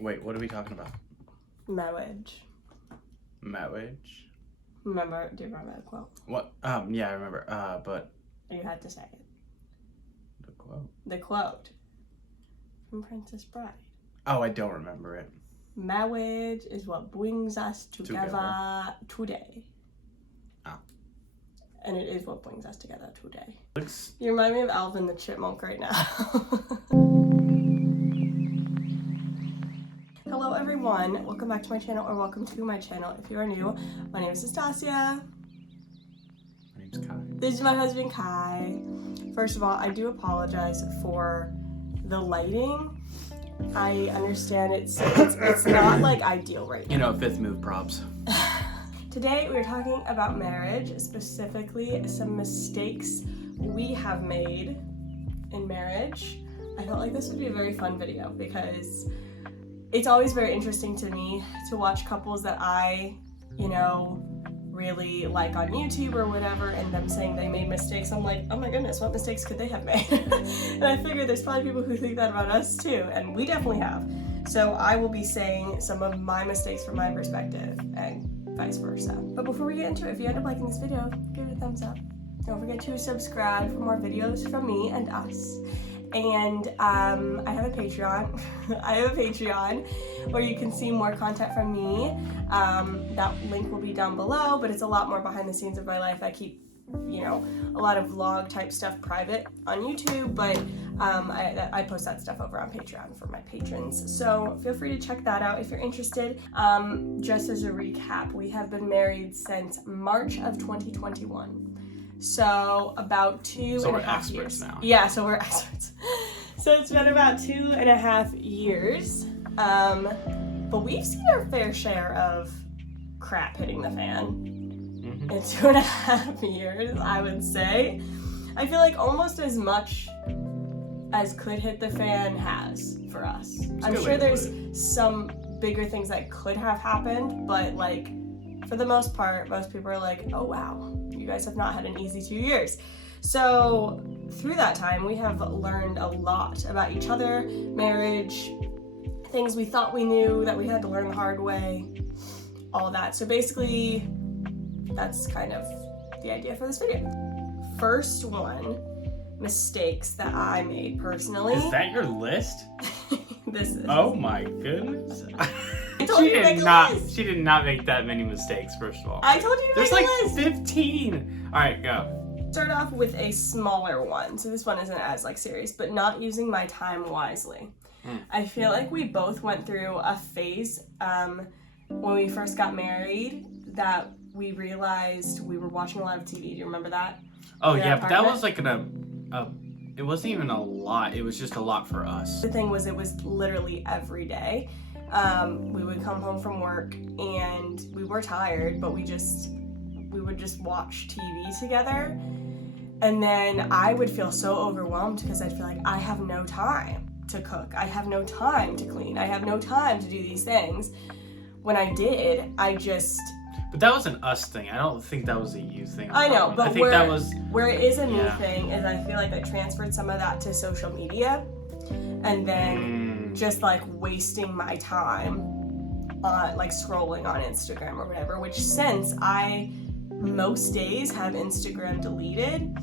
Wait, what are we talking about? Marriage. Marriage? Do you remember the quote? What? Yeah, I remember. But You had to say it. the quote. The quote from Princess Bride. Oh, I don't remember it. Marriage is what brings us together today. Oh. And it is what brings us together today. Looks. You remind me of Alvin the Chipmunk right now. Hello everyone, welcome back to my channel, or welcome to my channel if you are new. My name is Nastasia. My name's Kai. This is my husband Kai. First of all, I do apologize for the lighting. I understand it's not like ideal right now. You know, fifth move props. Today we're talking about marriage, specifically some mistakes we have made in marriage. I felt like this would be a very fun video because it's always very interesting to me to watch couples that I, really like on YouTube or whatever, and them saying they made mistakes. I'm like, oh my goodness, what mistakes could they have made? And I figure there's probably people who think that about us too, and we definitely have. So I will be saying some of my mistakes from my perspective and vice versa. But before we get into it, if you end up liking this video, give it a thumbs up. Don't forget to subscribe for more videos from me and us. And I have a Patreon. I have a Patreon where you can see more content from me. That link will be down below, but it's a lot more behind the scenes of my life. I keep, a lot of vlog type stuff private on YouTube, but I post that stuff over on Patreon for my patrons. So feel free to check that out if you're interested. Just as a recap, we have been married since March of 2021. So about 2.5 years now. Yeah, so we're experts. So it's been about 2.5 years. But we've seen our fair share of crap hitting the fan in 2.5 years, I would say. I feel like almost as much as could hit the fan has for us. I'm sure there's some bigger things that could have happened, but for the most part, most people are like, oh wow, you guys have not had an easy 2 years. So through that time, we have learned a lot about each other, marriage, things we thought we knew that we had to learn the hard way, all that. So basically, that's kind of the idea for this video. First one, mistakes that I made personally. Is that your list? This is. Oh my goodness. I told you to make a list. She did not make that many mistakes, first of all. I told you to make a list. There's 15. All right, go. Start off with a smaller one. So this one isn't as serious, but not using my time wisely. I feel like we both went through a phase when we first got married that we realized we were watching a lot of TV. Do you remember that? Oh yeah, but that was like it wasn't even a lot. It was just a lot for us. The thing was, it was literally every day. We would come home from work and we were tired, but we would just watch TV together. And then I would feel so overwhelmed because I'd feel like I have no time to cook. I have no time to clean. I have no time to do these things. When I did, But that was an us thing. I don't think that was a you thing. I know, but I think that was where it is a me thing is I feel like I transferred some of that to social media, and then just wasting my time on scrolling on Instagram or whatever. Which since I most days have Instagram deleted,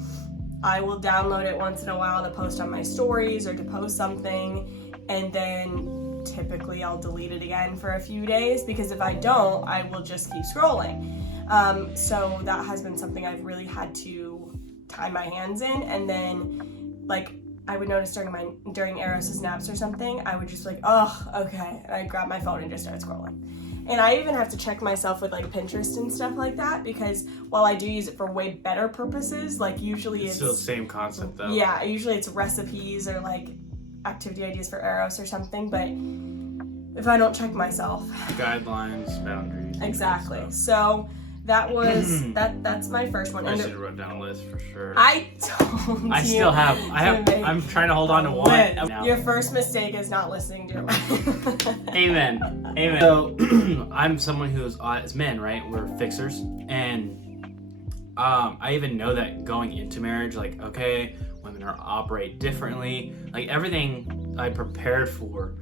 I will download it once in a while to post on my stories or to post something, and then typically I'll delete it again for a few days, because if I don't, I will just keep scrolling. So that has been something I've really had to tie my hands in. And then I would notice during Eros's naps or something, I would just oh, okay, and I'd grab my phone and just start scrolling. And I even have to check myself with Pinterest and stuff like that, because while I do use it for way better purposes, usually it's still the same concept though. Yeah, usually it's recipes or activity ideas for Eros or something, but if I don't check myself. Guidelines, boundaries. Exactly. So that was that's my first one. I should have wrote down a list for sure. I told you. I'm trying to hold on to one. Your first mistake is not listening to your wife. Amen. Amen. So I'm someone who is, as men, right? We're fixers, and I even know that going into marriage, okay, women operate differently. Everything I prepared for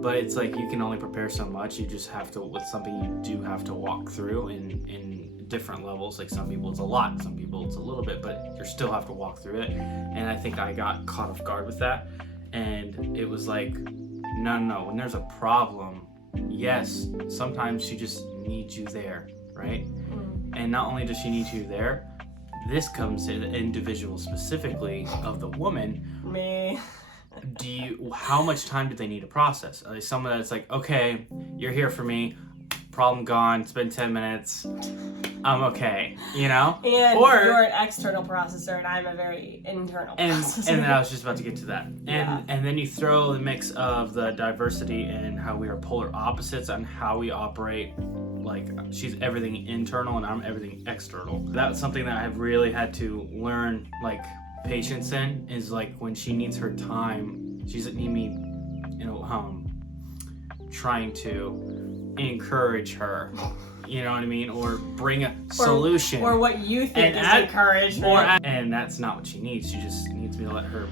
but it's like you can only prepare so much. You just have to, with something you do have to walk through in different levels. Like some people it's a lot, some people it's a little bit, but you still have to walk through it. And I think I got caught off guard with that. And it was like, no, when there's a problem, yes, sometimes she just needs you there, right? And not only does she need you there, this comes to the individual specifically of the woman. Me. How much time do they need to process? Are they someone that's like, okay, you're here for me, problem gone, it's been 10 minutes, I'm okay, you know? And or you're an external processor and I'm a very internal processor. And then I was just about to get to that. And then you throw the mix of the diversity and how we are polar opposites on how we operate. Like, she's everything internal and I'm everything external. That's something that I've really had to learn, like, patience in, is like when she needs her time, she doesn't need me, trying to encourage her, you know what I mean, or bring a solution, or what you think is encouragement. And that's not what she needs. She just needs me to let her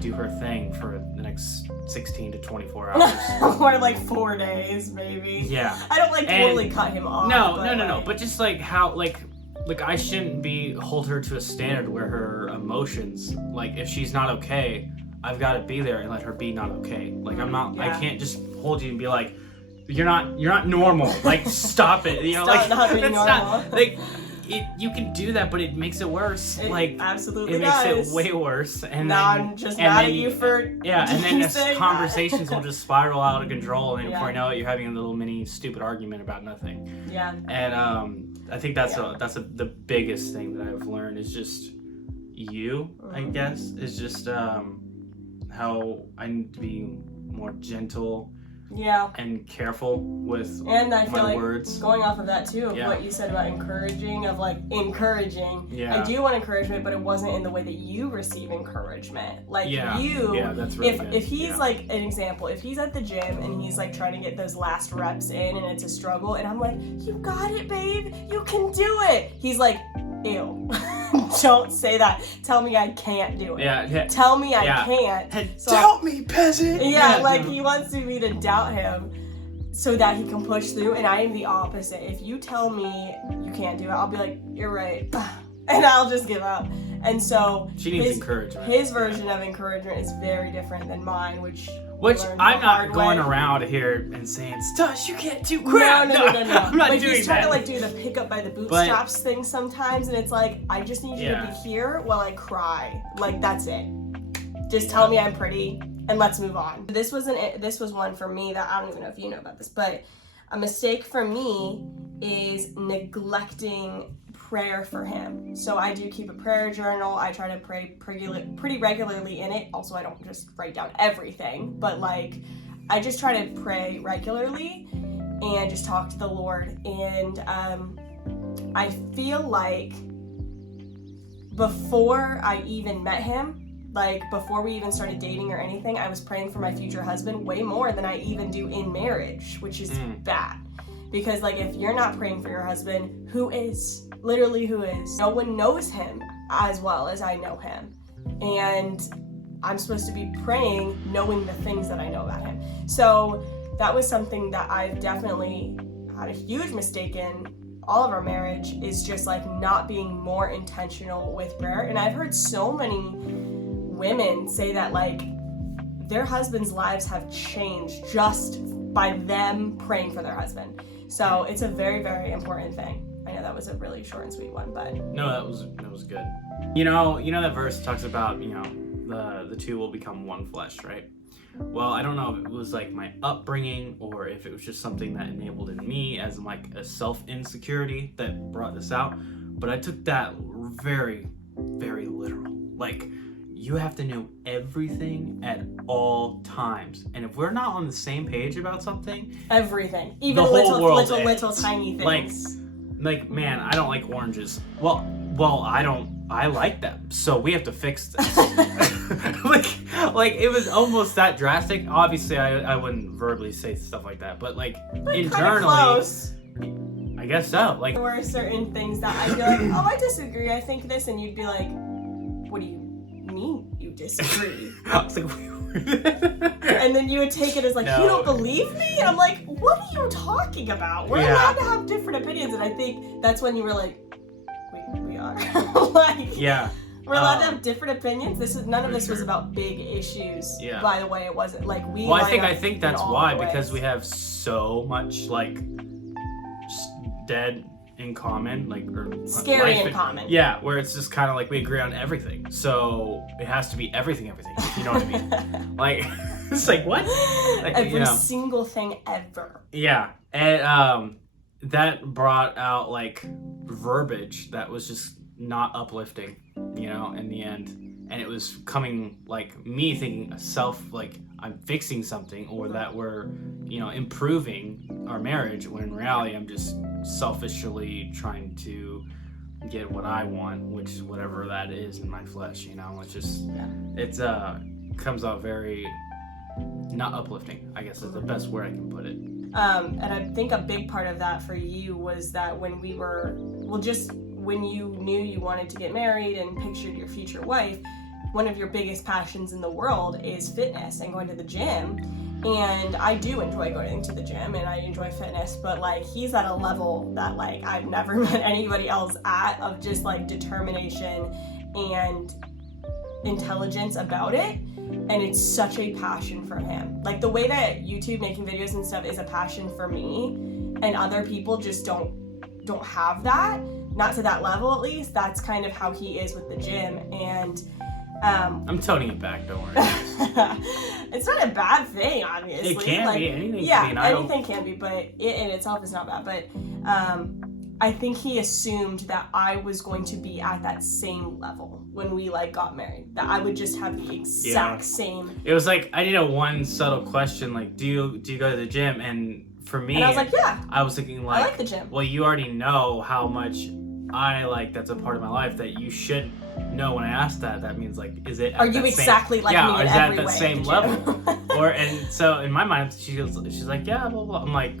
do her thing for the next 16 to 24 hours. Or like 4 days, maybe. Yeah. I don't like totally cut him off. No. But just like how, like I shouldn't hold her to a standard where her emotions, like if she's not okay, I've got to be there and let her be not okay. Like I can't just hold you and be like, you're not normal. Like stop it. You know, stop not being normal. Not, like you can do that, but it makes it worse. It absolutely makes does. It way worse. And now then, I'm just mad at you for and then this conversations will just spiral out of control, and before you know it, you're having a little mini stupid argument about nothing. Yeah. And I think that's the biggest thing that I've learned is just I guess, is just how I need to be more gentle. Yeah. And careful with and I feel my like words. Going off of that too, of what you said about encouraging. Yeah. I do want encouragement, but it wasn't in the way that you receive encouragement. Like that's really if he's like an example, if he's at the gym and he's like trying to get those last reps in and it's a struggle, and I'm like, you got it, babe, you can do it. He's like, ew. Don't say that. Tell me I can't do it. Yeah. Tell me I can't. Doubt me, peasant. He wants me to doubt him so that he can push through, and I am the opposite. If you tell me you can't do it, I'll be like, you're right. And I'll just give up. And so she needs encouragement. His version of encouragement is very different than mine, which I'm not going around here and saying, Stush, you can't do crap. No. I'm not doing that. He's trying to do the pick up by the bootstraps thing sometimes, and it's like, I just need you to be here while I cry. Like, that's it. Just tell me I'm pretty and let's move on. This was one for me that I don't even know if you know about this, but a mistake for me is neglecting prayer for him. So I do keep a prayer journal. I try to pray pretty regularly in it. Also, I don't just write down everything, but like I just try to pray regularly and just talk to the Lord. And I feel like before I even met him, like before we even started dating or anything, I was praying for my future husband way more than I even do in marriage, which is bad. Because like if you're not praying for your husband, who is? Literally, who is? No one knows him as well as I know him. And I'm supposed to be praying knowing the things that I know about him. So that was something that I've definitely had a huge mistake in all of our marriage, is just like not being more intentional with prayer. And I've heard so many women say that like their husbands' lives have changed just by them praying for their husband. So it's a very, very important thing. I know that was a really short and sweet one, but no, that was good. You know that verse talks about, the two will become one flesh, right? Well, I don't know if it was like my upbringing or if it was just something that enabled in me as like a self-insecurity that brought this out, but I took that very, very literal. Like, you have to know everything at all times. And if we're not on the same page about something... Everything. Even little tiny things. Like, man, I don't like oranges. Well, I like them. So we have to fix this. like it was almost that drastic. Obviously, I wouldn't verbally say stuff like that. But like, internally... Kind of close. I guess so. Like, there were certain things that I'd be like, oh, I disagree. I think this. And you'd be like, what do you mean you disagree? I was like, And then you would take it as like, No. you don't believe me? And I'm like, what are you talking about? We're Yeah. allowed to have different opinions. And I think that's when you were like, we are. Like, Yeah. we're allowed to have different opinions. None of this was sure. about big issues. Yeah. By the way, it wasn't like we. Well, I line up think in that's all why, the because ways. we have so much like dead in common, like or Scary life in common. Yeah, where it's just kind of like we agree on everything, so it has to be everything. If you know what I mean? Like it's like what? Like, Every single thing ever. Yeah, and that brought out like verbiage that was just not uplifting, in the end. And it was coming like me thinking like I'm fixing something or that we're, improving our marriage, when in reality I'm just selfishly trying to get what I want, which is whatever that is in my flesh, It's just, it's comes out very not uplifting, I guess is the best word I can put it. And I think a big part of that for you was that when when you knew you wanted to get married and pictured your future wife, one of your biggest passions in the world is fitness and going to the gym. And I do enjoy going to the gym and I enjoy fitness, but like he's at a level that like I've never met anybody else at, of just like determination and intelligence about it. And it's such a passion for him. Like the way that YouTube making videos and stuff is a passion for me, and other people just don't have that, not to that level at least. That's kind of how he is with the gym. And I'm toning it back, don't worry. it's not a bad thing, obviously. It can be, anything can be, and anything can be, but it in itself is not bad. But I think he assumed that I was going to be at that same level when we like got married, that I would just have the exact same. It was like I did one subtle question, like, do you go to the gym? And for me, and I was like, yeah, I was thinking like, I like the gym. Well, you already know how much I like, that's a part of my life that you should know. When I asked that means like, is it? Are you exactly like me in every way? Is that the same level? And so in my mind, she's like, yeah, blah blah. I'm like,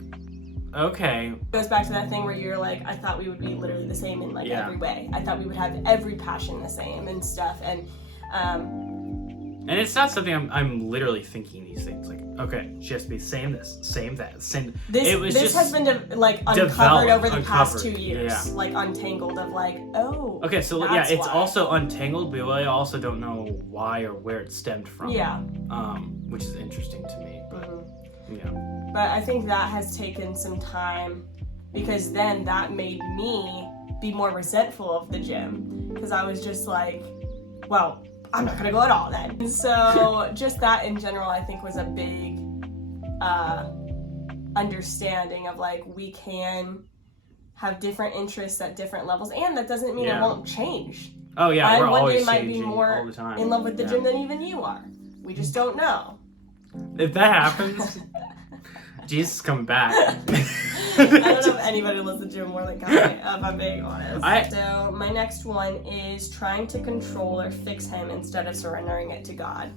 okay. It goes back to that thing where you're like, I thought we would be literally the same in like every way. I thought we would have every passion the same and stuff. And it's not something I'm literally thinking these things like, okay, she has to be same this, same that, same. This has been uncovered over the past 2 years, like untangled of like, oh. Okay, so that's it's why. Also untangled, but I also don't know why or where it stemmed from. Yeah. Which is interesting to me, but yeah. But I think that has taken some time, because then that made me be more resentful of the gym, because I was just like, well, I'm not gonna go at all then. And so just that in general, I think was a big understanding of like, we can have different interests at different levels, and that doesn't mean it won't change. Oh yeah, we're one always day might be changing more all the time. in love with the gym than even you are. We just don't know. If that happens, Jesus is coming back. I don't know if anybody loves the gym more than Kanye, if I'm being honest. So my next one is trying to control or fix him instead of surrendering it to God.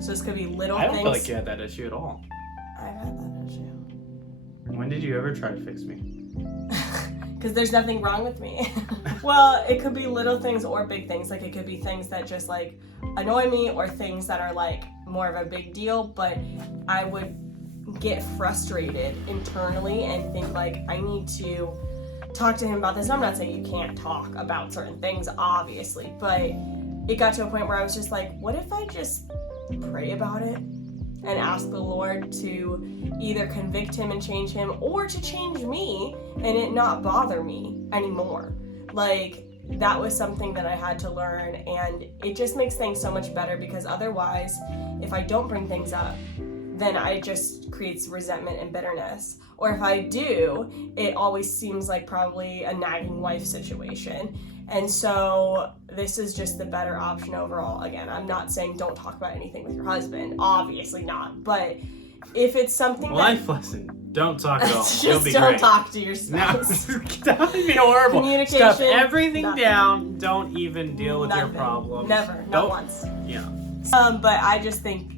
So this could be little things. I don't feel like you had that issue at all. I've had that issue. When did you ever try to fix me? Because there's nothing wrong with me. Well, it could be little things or big things. Like it could be things that just like annoy me, or things that are like more of a big deal, but I would get frustrated internally and think like, I need to talk to him about this. I'm not saying you can't talk about certain things, obviously, but it got to a point where I was just like, what if I just pray about it and ask the Lord to either convict him and change him, or to change me and it not bother me anymore. Like, that was something that I had to learn, and it just makes things so much better, because otherwise, if I don't bring things up, then it just creates resentment and bitterness. Or if I do, it always seems like probably a nagging wife situation. And so this is just the better option overall. Again, I'm not saying don't talk about anything with your husband, obviously not, but if it's something life lesson, don't talk at all. just don't talk to your spouse. No, that would be horrible. Communication, stuff everything nothing. down. Don't even deal with your Nothing. problems. Never, not once. Yeah. But I just think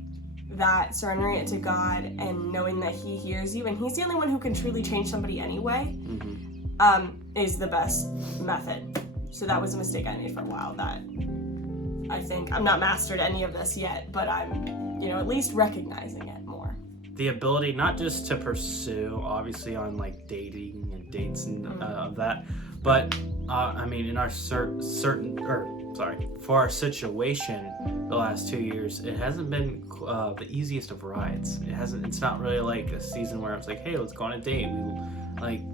that surrendering it to God and knowing that He hears you, and He's the only one who can truly change somebody anyway, is the best method. So that was a mistake I made for a while, that I think I'm not mastered any of this yet, but I'm at least recognizing it more. The ability not just to pursue, obviously, on like dating and dates and of that, but I mean, in our for our situation, the last 2 years, it hasn't been the easiest of rides. It's not really like a season where it's like, hey, let's go on a date.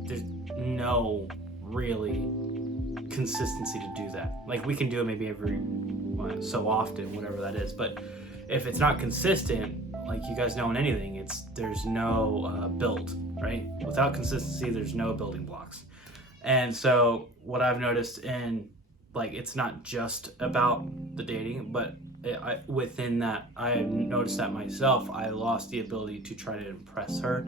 There's no really consistency to do that. Like, we can do it maybe every so often, whatever that is, but if it's not consistent, like you guys know in anything, there's no build, right? Without consistency, there's no building blocks. And so what I've noticed it's not just about the dating, but within that, I have noticed that myself, I lost the ability to try to impress her,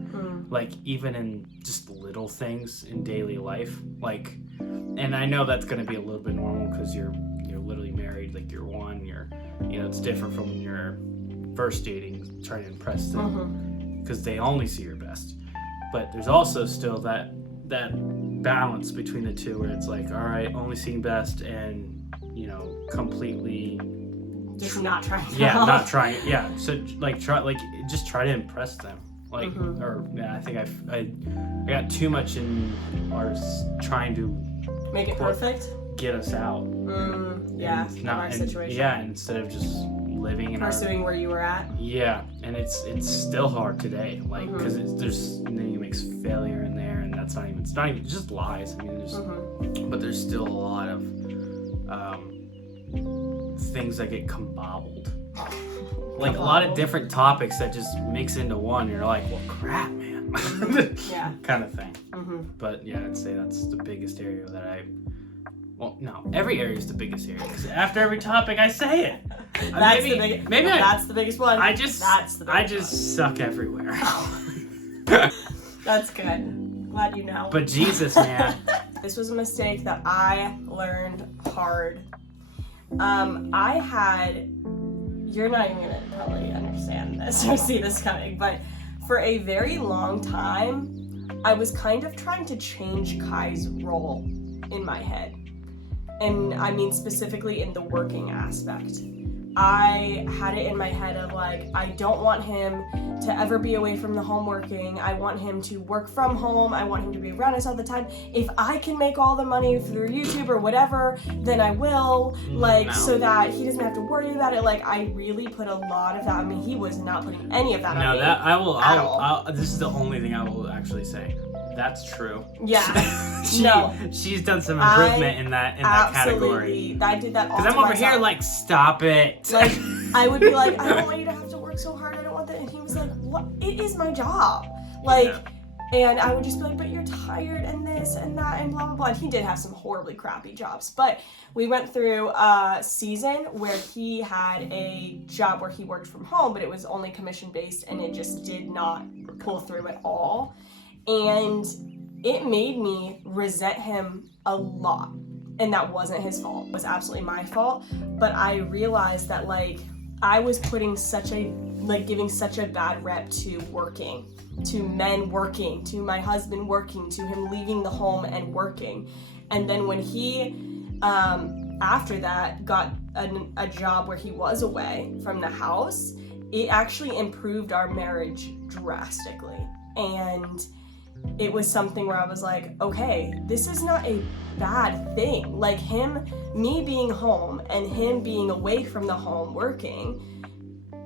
like even in just little things in daily life, like, and I know that's going to be a little bit normal because you're literally married, like you're it's different from when you're first dating, trying to impress them because they only see your best. But there's also still that balance between the two where it's like, all right, only seeing best and completely just not trying. Not trying. Yeah, so just try to impress them. I think I got too much in our trying to make it perfect, get us out. Our situation. Yeah, instead of just living in pursuing where you were at. Yeah, and it's still hard today, like because there's you mix failure in there, and it's not even just lies. I mean, but there's still a lot of things that get combobbled, like a lot of different topics that just mix into one. You're like, well, crap, man. Kind of thing. But yeah, I'd say that's the biggest area that every area is the biggest area. Because after every topic, I say it. That's the biggest one. I just suck everywhere. That's good. Glad you know. But Jesus, man. This was a mistake that I learned hard. You're not even gonna probably understand this or see this coming, but for a very long time, I was kind of trying to change Kai's role in my head. And I mean specifically in the working aspect. I had it in my head of like, I don't want him to ever be away from the home working. I want him to work from home. I want him to be around us all the time. If I can make all the money through YouTube or whatever, then I will, so that he doesn't have to worry about it. Like, I really put a lot of that. I mean, he was not putting any of that on me. No, that I will. This is the only thing I will actually say. That's true. Yeah. She's done some improvement in that category. I did that all because I'm over here like, stop it. Like, I would be like, I don't want you to have to work so hard. I don't want that. And he was like, what? It is my job. And I would just be like, but you're tired and this and that and blah, blah, blah. And he did have some horribly crappy jobs. But we went through a season where he had a job where he worked from home, but it was only commission-based and it just did not pull through at all. And it made me resent him a lot. And that wasn't his fault. It was absolutely my fault. But I realized that, I was putting giving such a bad rep to working, to men working, to my husband working, to him leaving the home and working. And then when he, after that, got a job where he was away from the house, it actually improved our marriage drastically. And it was something where I was like, okay, this is not a bad thing. Like, me being home and him being away from the home working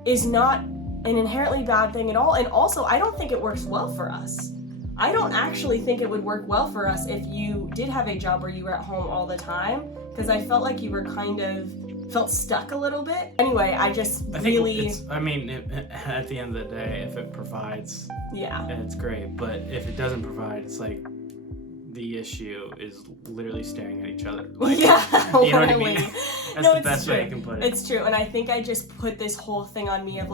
is not an inherently bad thing at all. And also, I don't think it works well for us. I don't actually think it would work well for us if you did have a job where you were at home all the time, because I felt like you were felt stuck a little bit. Anyway, I think at the end of the day, if it provides, it's great. But if it doesn't provide, it's like the issue is literally staring at each other. You know what I mean? That's the best way I can put it. It's true. And I think I just put this whole thing on me of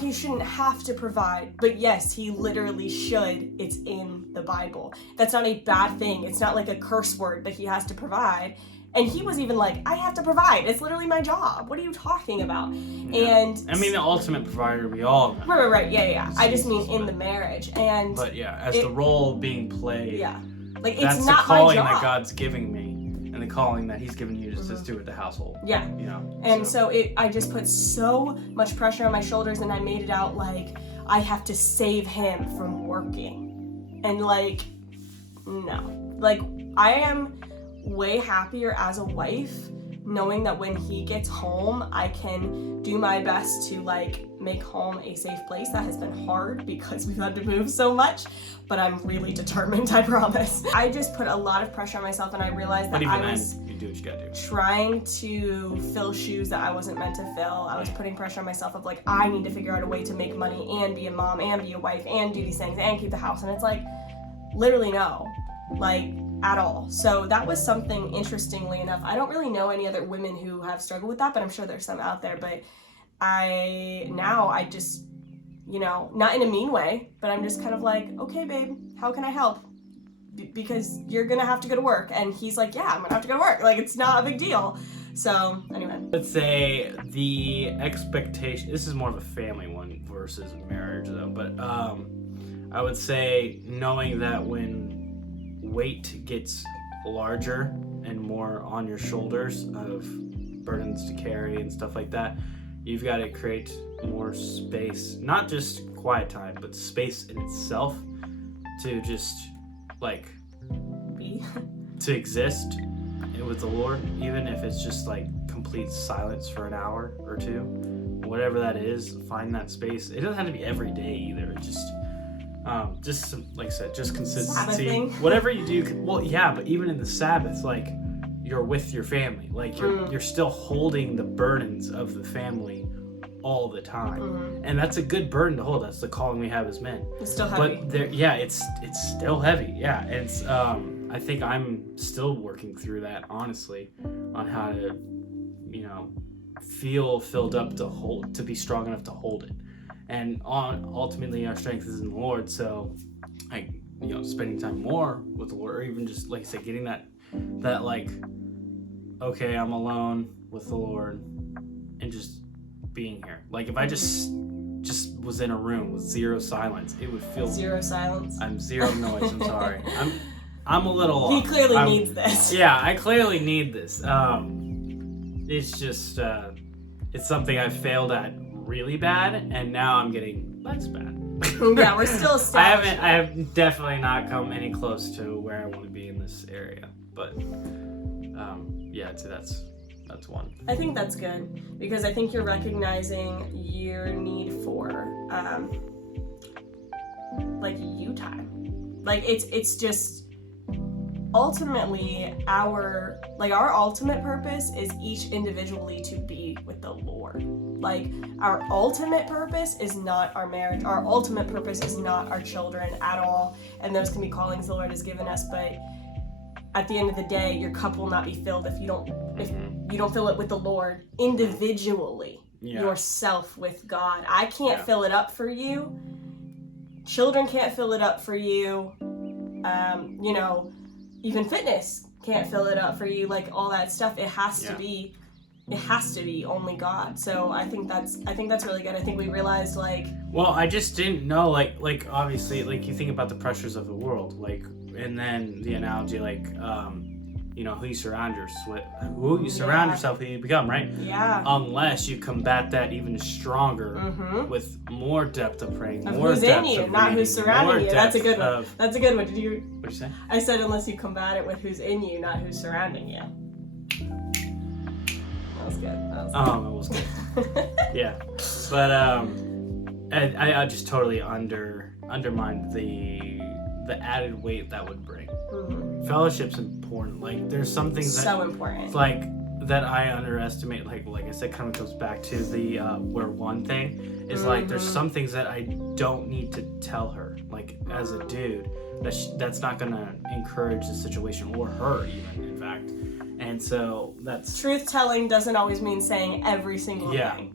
he shouldn't have to provide. But yes, he literally should. It's in the Bible. That's not a bad thing. It's not like a curse word that he has to provide. And he was even like, I have to provide. It's literally my job. What are you talking about? Yeah. And I mean, the ultimate provider we all know. Right. Yeah. I just mean in the marriage. But yeah, as the role being played. Yeah. Like, it's not my job. That's the calling that God's giving me. And the calling that he's given you to do with the household. Yeah. You know. And so I just put so much pressure on my shoulders, and I made it out like I have to save him from working. And like, no. Like, I am way happier as a wife knowing that when he gets home, I can do my best to like make home a safe place. That has been hard because we've had to move so much, but I'm really determined, I promise. I just put a lot of pressure on myself, and I realized that I was you do what you gotta do. Trying to fill shoes that I wasn't meant to fill. I was putting pressure on myself of like, I need to figure out a way to make money and be a mom and be a wife and do these things and keep the house. And it's like, literally no, like at all. So that was something, interestingly enough. I don't really know any other women who have struggled with that, but I'm sure there's some out there. But I just, you know, not in a mean way, but I'm just kind of like, okay, babe, how can I help? Because you're gonna have to go to work. And he's like, yeah, I'm gonna have to go to work. Like, it's not a big deal. So anyway. Let's say the expectation, this is more of a family one versus marriage though, but I would say knowing that when weight gets larger and more on your shoulders of burdens to carry and stuff like that, you've got to create more space, not just quiet time, but space in itself to just like Be. to exist with the Lord, even if it's just like complete silence for an hour or two, whatever that is. Find that space. It doesn't have to be every day either. It just some, like I said, just consistency. Sabbathing. Whatever you do, well, yeah, but even in the Sabbath, like you're with your family, like you're still holding the burdens of the family all the time, and that's a good burden to hold. That's the calling we have as men. It's still heavy. But it's still heavy. Yeah, it's I think I'm still working through that, honestly, on how to, you know, feel filled up to be strong enough to hold it. And ultimately our strength is in the Lord, so spending time more with the Lord, or even just like I said, getting that like, okay, I'm alone with the Lord, and just being here. Like if I just was in a room with zero silence, it would feel zero silence. I'm zero noise. I'm sorry. I'm a little. He clearly needs this. Yeah, I clearly need this. It's just it's something I failed at really bad, and now I'm getting less bad. Yeah, we're still established. I have definitely not come any close to where I want to be in this area, but yeah, I'd say that's one. I think that's good, because I think you're recognizing your need for like you time. Like it's just ultimately our ultimate purpose is each individually to be with the Lord. Like our ultimate purpose is not our marriage. Our ultimate purpose is not our children at all. And those can be callings the Lord has given us, but at the end of the day, your cup will not be filled if you don't fill it with the Lord individually, yourself with God. I can't fill it up for you. Children can't fill it up for you. Even fitness can't fill it up for you. Like all that stuff, it has to be only God. So I think that's really good. I think we realized well, I just didn't know like obviously like you think about the pressures of the world, like, and then the analogy who you surround yourself with, who you become, right? Yeah. Unless you combat that even stronger with more depth of praying, more who's depth in you, of not reading, who's surrounding you. That's a good one. That's a good one. What'd you say? I said unless you combat it with who's in you, not who's surrounding you. That was good. It was good. Yeah, but I just totally undermined the added weight that would bring. Fellowship's important. Like there's some things so important. Like that I underestimate. Like I said, kind of goes back to the we're one thing. Is like there's some things that I don't need to tell her. Like as a dude, that's not gonna encourage the situation, or her even, in fact. And so that's truth telling doesn't always mean saying every single thing.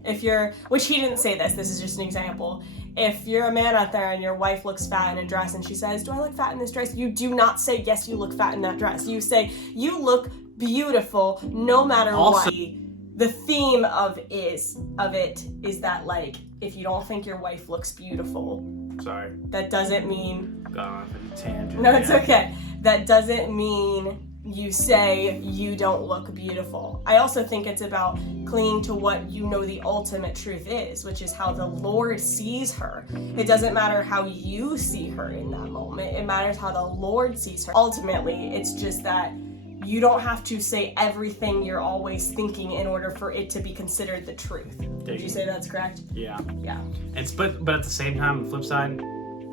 Which he didn't say this is just an example. If you're a man out there and your wife looks fat in a dress and she says, "Do I look fat in this dress?" You do not say, "Yes, you look fat in that dress." You say, "You look beautiful no matter what." The theme of it is that like if you don't think your wife looks beautiful, sorry, that doesn't mean gone off on a tangent. No, it's okay. That doesn't mean you say you don't look beautiful. I also think it's about clinging to what you know the ultimate truth is, which is how the Lord sees her. It doesn't matter how you see her in that moment. It matters how the Lord sees her. Ultimately, it's just that you don't have to say everything you're always thinking in order for it to be considered the truth. Would you say that's correct? Yeah. Yeah. But at the same time, on the flip side,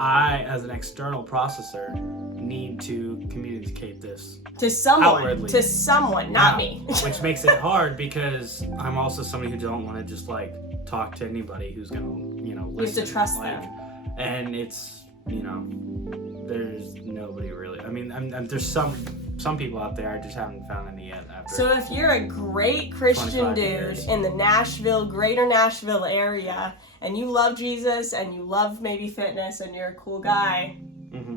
I, as an external processor, need to communicate this To someone. outwardly. To someone, not me. Which makes it hard because I'm also somebody who don't want to just like talk to anybody who's gonna, you know, listen. You have to trust like, them. And it's, you know, there's nobody really. I mean, there's some people out there. I just haven't found any yet. After So if you're a great Christian 25 dude years. in the greater Nashville area, and you love Jesus and you love maybe fitness and you're a cool guy,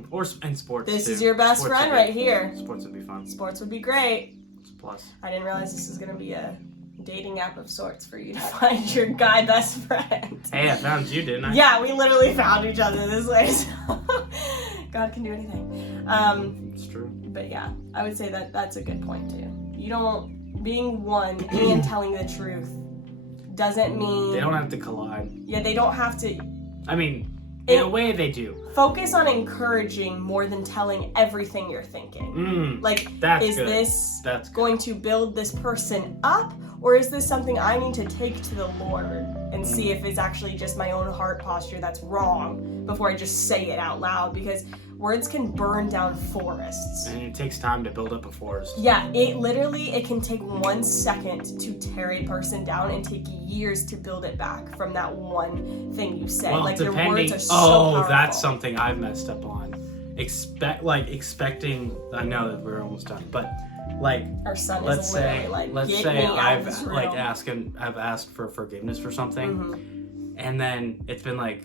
or in sports. this too. is your best Sports friend would be- right here. Sports would be fun. Sports would be great. It's a plus. I didn't realize this was going to be a dating app of sorts for you to find your guy best friend. Hey, I found you, didn't I? Yeah, we literally found each other this way. So God can do anything. It's true. But yeah, I would say that that's a good point too. You don't, being one and telling the truth doesn't mean... They don't have to collide. Yeah, they don't have to... I mean, in a way they do. Focus on encouraging more than telling everything you're thinking. Like, That's is good. this That's good. going to build this person up, or is this something I need to take to the Lord and see if it's actually just my own heart posture that's wrong before I just say it out loud? Because words can burn down forests. And it takes time to build up a forest. Yeah, it can take 1 second to tear a person down and take years to build it back from that one thing you say. Well, like depending. your words are so powerful. That's something I've messed up on. Expecting. I know that we're almost done, but like, Our son let's is say, literally like, let's get say me out of this I've room. I've asked for forgiveness for something, and then it's been like,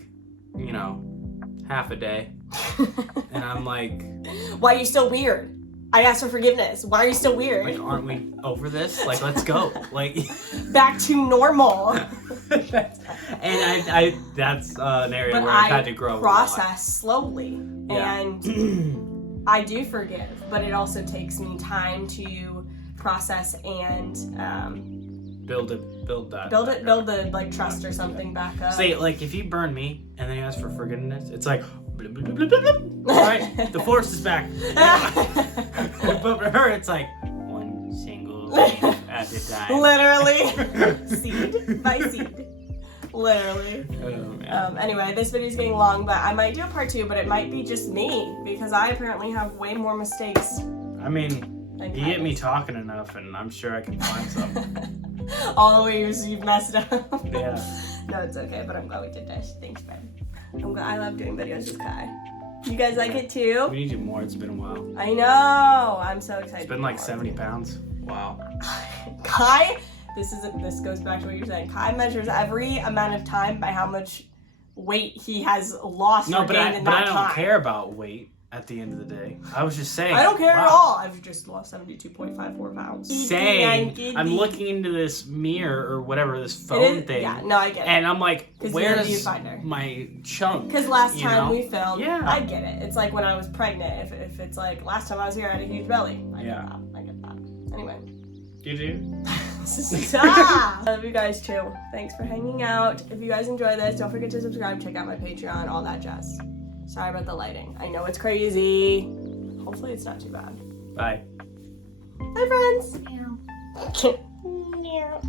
you know, half a day, and I'm like, Why are you still weird? I asked for forgiveness. Why are you still weird? like, aren't we over this? Like, let's go. Like, Back to normal. and I that's an area But where I've I had to grow. process slowly, Yeah. and I do forgive, but it also takes me time to process and build that. build the like trust or something back up. Say, like, if you burn me and then you ask for forgiveness, it's like, blub, blub, blub, blub, blub. All right, the forest is back. But for her, it's like one single leaf at a time. Literally, seed by seed. Literally. Oh, man. Anyway, this video's getting long, but I might do a part 2, but it might be just me because I apparently have way more mistakes. I mean, than you get me Kyle's. talking enough, and I'm sure I can find some. All the ways you've messed up. Yeah. No, it's okay, but I'm glad we did this. Thanks, babe. I love doing videos with Kai. You guys like it too? We need you more. It's been a while. I know. I'm so excited. It's been like 70 pounds. Wow. Kai, this goes back to what you're saying. Kai measures every amount of time by how much weight he has lost No, or but gained I in that don't time. care about weight at the end of the day. I was just saying. I don't care wow. at all. I've just lost 72.54 pounds. Saying, I'm looking into this mirror or whatever, this It phone is- thing. Yeah, no, I get it. And I'm like, 'Cause you're the where's viewfinder. my chunk? Because last you time know? we filmed, Yeah. I get it. It's like when I was pregnant. If it's like last time I was here, I had a huge belly. I get that. Anyway. You do? Stop! I love you guys too. Thanks for hanging out. If you guys enjoy this, don't forget to subscribe, check out my Patreon, all that jazz. Sorry about the lighting. I know it's crazy. Hopefully it's not too bad. Bye. Bye, friends. Meow.